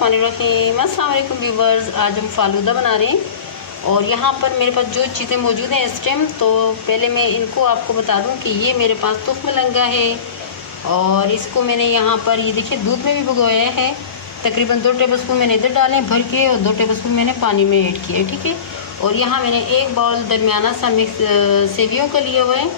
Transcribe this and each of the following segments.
बिस्मिल्लाहिर्रहमानिर्रहीम। अस्सलाम वालेकुम व्यूवर्स, आज हम फालूदा बना रहे हैं और यहाँ पर मेरे पास जो चीज़ें मौजूद हैं इस टाइम, तो पहले मैं इनको आपको बता दूँ कि ये मेरे पास तुख्म लंगा है और इसको मैंने यहाँ पर ये देखिए दूध में भी भिगोया है। तकरीबन 2 टेबलस्पून मैंने इधर डाले भर के और 2 टेबलस्पून मैंने पानी में ऐड किया है, ठीक है। और यहाँ मैंने 1 बाउल दरमियाना सा मिक्स सेवियों का लिया हुआ है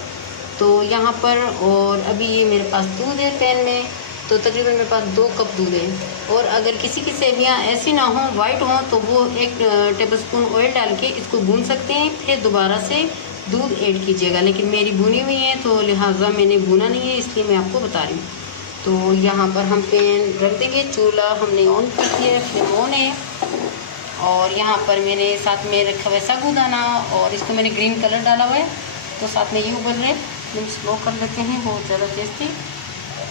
तो यहाँ पर। और अभी ये मेरे पास दूध है पैन में, तो तकरीबन मेरे पास 2 कप दूध है। और अगर किसी की सेवियाँ ऐसी ना हों, वाइट हों, तो वो 1 टेबलस्पून ऑयल डाल के इसको भून सकते हैं, फिर दोबारा से दूध ऐड कीजिएगा। लेकिन मेरी भुनी हुई है तो लिहाजा मैंने भुना नहीं है, इसलिए मैं आपको बता रही हूँ। तो यहाँ पर हम पैन रख देंगे, चूल्हा हमने ऑन कर दिया है, फ्लेम ऑन है। और यहाँ पर मैंने साथ में रखा हुआ है साबूदाना और इसको मैंने ग्रीन कलर डाला हुआ है, तो साथ में ये उबल रहे हैं। हम स्लो कर लेते हैं, बहुत ज़्यादा टेस्टी।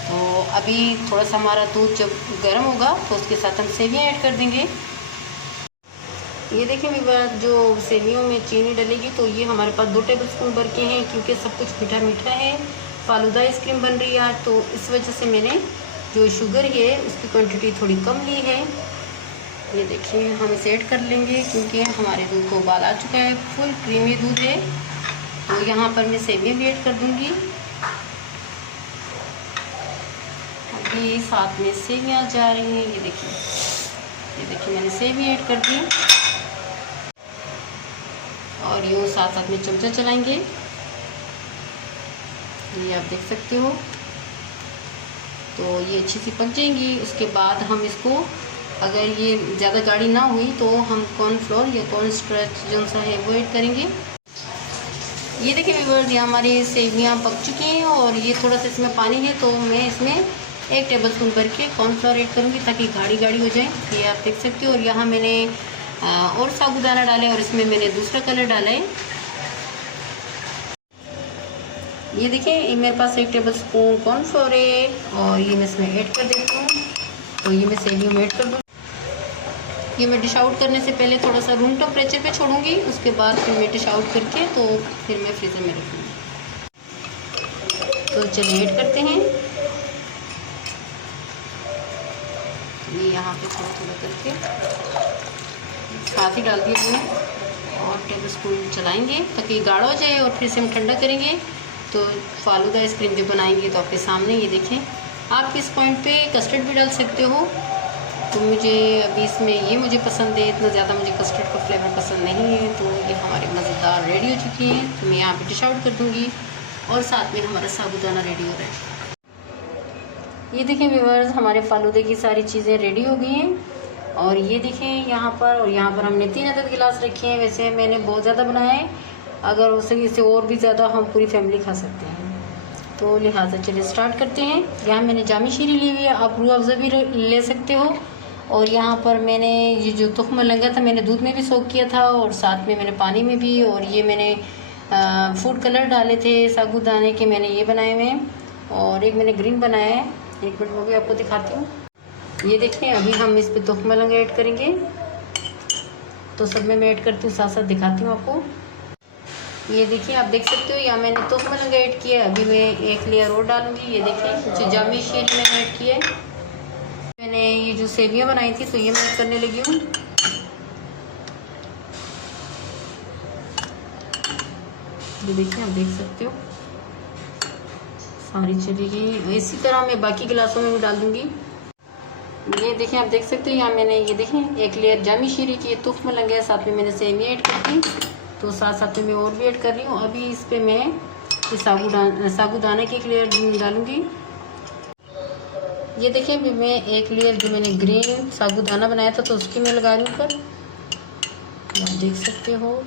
तो अभी थोड़ा सा हमारा दूध जब गर्म होगा तो उसके साथ हम सेवियाँ ऐड कर देंगे। ये देखिए मेरे पास जो सेवियों में चीनी डलेगी, तो ये हमारे पास 2 टेबलस्पून भर के हैं, क्योंकि सब कुछ मीठा मीठा है। फालूदा आइसक्रीम बन रही है आज, तो इस वजह से मैंने जो शुगर है उसकी क्वांटिटी थोड़ी कम ली है। ये देखिए हम इसे ऐड कर लेंगे, क्योंकि हमारे दूध को उबाल आ चुका है, फुल क्रीमी दूध है। तो यहाँ पर मैं सेवियाँ भी ऐड कर दूँगी। अभी साथ में सेवियाँ जा रही हैं, ये देखिए मैंने सेवियाँ ऐड कर दी और यूँ साथ साथ में चमचा चलाएंगे, ये आप देख सकते हो। तो ये अच्छी सी पक जाएंगी। उसके बाद हम इसको, अगर ये ज़्यादा गाढ़ी ना हुई तो हम कॉर्नफ्लोर या कॉर्न स्टार्च जो सा है वो ऐड करेंगे। ये देखिए व्यूअर्स, ये हमारी सेवियाँ पक चुकी हैं और ये थोड़ा सा इसमें पानी है, तो मैं इसमें 1 टेबलस्पून भर के कॉर्नफ्लोर ऐड करूँगी ताकि गाढ़ी गाढ़ी हो जाए। ये आप देख सकते हो। और यहाँ मैंने और साबूदाना डाले और इसमें मैंने दूसरा कलर डाला है। ये देखिए मेरे पास 1 टेबलस्पून कॉर्नफ्लोर है और ये मैं इसमें ऐड कर देती हूँ। तो ये मैं सेवियों में ऐड कर दूँ। ये मैं डिश आउट करने से पहले थोड़ा सा रूम टेम्परेचर पे छोड़ूंगी, उसके बाद फिर मैं डिश आउट करके तो फिर मैं फ्रीज़र में रखूँगी। तो चलिए ऐड करते हैं। ये यहाँ पे थोड़ा थोड़ा करके साथ ही डाल दिया मैंने और टेबलस्पून चलाएंगे ताकि गाढ़ा हो जाए, और फिर से हम ठंडा करेंगे तो फालूदा आइसक्रीम जो बनाएंगे तो आपके सामने। ये देखें, आप इस पॉइंट पे कस्टर्ड भी डाल सकते हो। तो मुझे अभी इसमें ये मुझे पसंद है, इतना ज़्यादा मुझे कस्टर्ड का फ्लेवर पसंद नहीं है। तो ये हमारे मज़ेदार रेडी हो चुकी हैं, तो मैं यहाँ पे डिश आउट कर दूँगी और साथ में हमारा साबूदाना रेडी हो रहा है। ये देखें व्यूअर्स, हमारे फालूदे की सारी चीज़ें रेडी हो गई हैं। और ये देखें यहाँ पर, और यहाँ पर हमने 3 अदद गिलास रखे हैं। वैसे मैंने बहुत ज़्यादा बनाया है, अगर हो सके इससे और भी ज़्यादा हम पूरी फैमिली खा सकते हैं। तो लिहाजा चलिए स्टार्ट करते हैं। यहाँ मैंने जामी शीरी ली हुई है, आप रूह अफ़ज़ा भी ले सकते हो। और यहाँ पर मैंने ये जो तुख्म लंगा था मैंने दूध में भी सोख किया था और साथ में मैंने पानी में भी। और ये मैंने फूड कलर डाले थे साबूदाने के, मैंने ये बनाए हुए हैं। और एक मैंने ग्रीन बनाया है, 1 मिनट वो भी आपको दिखाती हूँ। ये देखें, अभी हम इस पर तुख्म लंगा ऐड करेंगे। तो सब में मैं ऐड करती हूँ, साथ साथ दिखाती हूँ आपको। ये देखिए आप देख सकते हो, यहाँ मैंने तुख्म लंगा ऐड किया। अभी मैं 1 लेयर और डालूँगी। ये देखिए जो जामी शीरी मैंने ऐड किया है। मैंने ये जो सेवियाँ बनाई थी तो ये मैं करने लगी हूँ। ये देखिए आप देख सकते हो सारी चली गई। इसी तरह मैं बाकी गिलासों में भी डाल दूँगी। ये देखिए आप देख सकते हो, यहाँ मैंने ये देखें 1 लेयर जामी शीरी की तुख्म लंगा है, साथ में मैंने सेवियाँ ऐड कर दी। तो साथ साथ में मैं और भी ऐड कर रही हूँ। अभी इस पर मैं साबूदाने की 1 लेयर डालूँगी। ये देखिए अभी मैं 1 लेयर जो मैंने ग्रीन साबूदाना बनाया था तो उसकी मैं लगा रही हूँ ऊपर, आप देख सकते हो।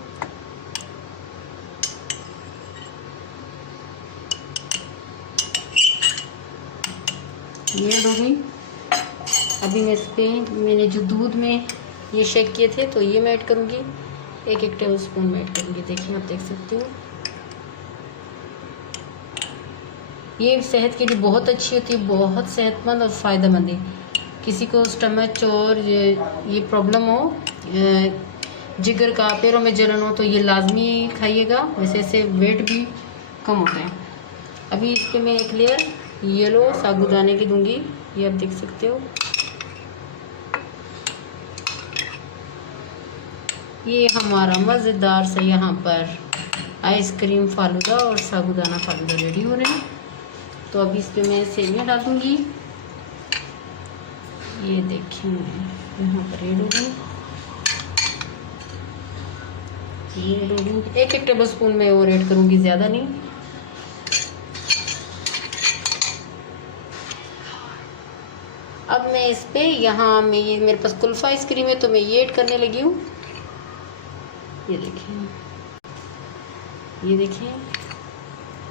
ये होगी। अभी मैं इस पर मैंने जो दूध में ये शेक किए थे तो ये मैं ऐड करूँगी, 1 टेबलस्पून में ऐड करूँगी। देखिए आप देख सकते हो, ये सेहत के लिए बहुत अच्छी होती है, बहुत सेहतमंद और फ़ायदेमंद है। किसी को स्टमच और ये प्रॉब्लम हो, जिगर का, पैरों में जलन हो, तो ये लाजमी खाइएगा। वैसे से वेट भी कम होता है। अभी इस पर मैं 1 लेयर येलो साबूदाने की दूंगी, ये आप देख सकते हो। ये हमारा मज़ेदार सा यहाँ पर आइसक्रीम फालूदा और साबूदाना फालूदा रेडी हो रहे हैं। तो अभी इस पर मैं सेवियाँ डाल दूँगी। ये देखिए यहाँ पर रेड हो गई, ये रेड हो गई। एक टेबल स्पून में और ऐड करूँगी, ज़्यादा नहीं। अब मैं इस पे यहाँ में ये मेरे पास कुल्फ़ा आइसक्रीम है तो मैं ये ऐड करने लगी हूँ। ये देखिए, ये देखिए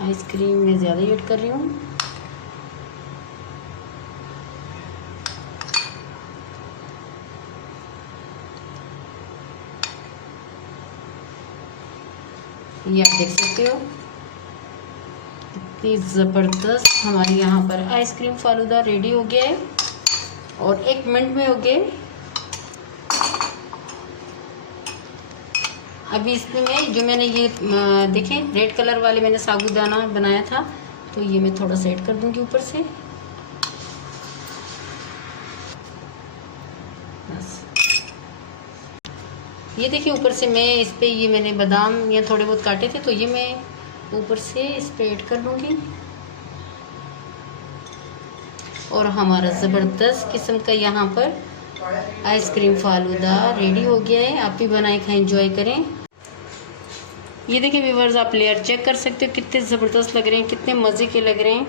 आइसक्रीम मैं ज़्यादा ऐड कर रही हूँ। ये आप देख सकते हो कितनी ज़बरदस्त हमारी यहाँ पर आइसक्रीम फालूदा रेडी हो गया है और 1 मिनट में हो गए। अभी इसमें मैं जो मैंने ये देखें रेड कलर वाले मैंने साबूदाना बनाया था तो ये मैं थोड़ा सा ऐड कर दूंगी ऊपर से। बस ये देखिए ऊपर से मैं इस पे ये मैंने बादाम या थोड़े बहुत काटे थे तो ये मैं ऊपर से इस पे ऐड कर लूँगी। और हमारा ज़बरदस्त किस्म का यहाँ पर आइसक्रीम फालूदा रेडी हो गया है। आप भी बनाए खाएं, एंजॉय करें। ये देखिए व्यूअर्स, आप लेयर चेक कर सकते हो कितने ज़बरदस्त लग रहे हैं, कितने मज़े के लग रहे हैं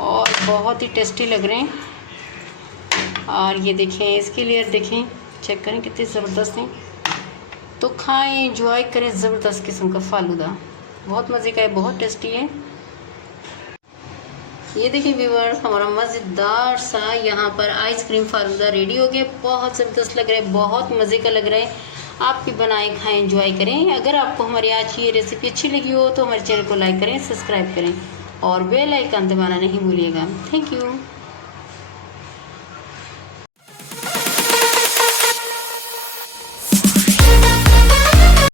और बहुत ही टेस्टी लग रहे हैं। और ये देखें इसकी लेयर देखें, चेक करें कितने ज़बरदस्त हैं। तो खाएं, एंजॉय करें ज़बरदस्त किस्म का फालूदा, बहुत मज़े का है, बहुत टेस्टी है। ये देखिए व्यूअर्स, हमारा मज़ेदार सा यहाँ पर आइसक्रीम फालूदा रेडी हो गया। बहुत ज़बरदस्त लग रहा है, बहुत मज़े का लग रहा है। आप भी बनाएं, खाएं, एंजॉय करें। अगर आपको हमारी आज की ये रेसिपी अच्छी लगी हो तो हमारे चैनल को लाइक करें, सब्सक्राइब करें और बेल आइकन दबाना नहीं भूलिएगा। Thank you.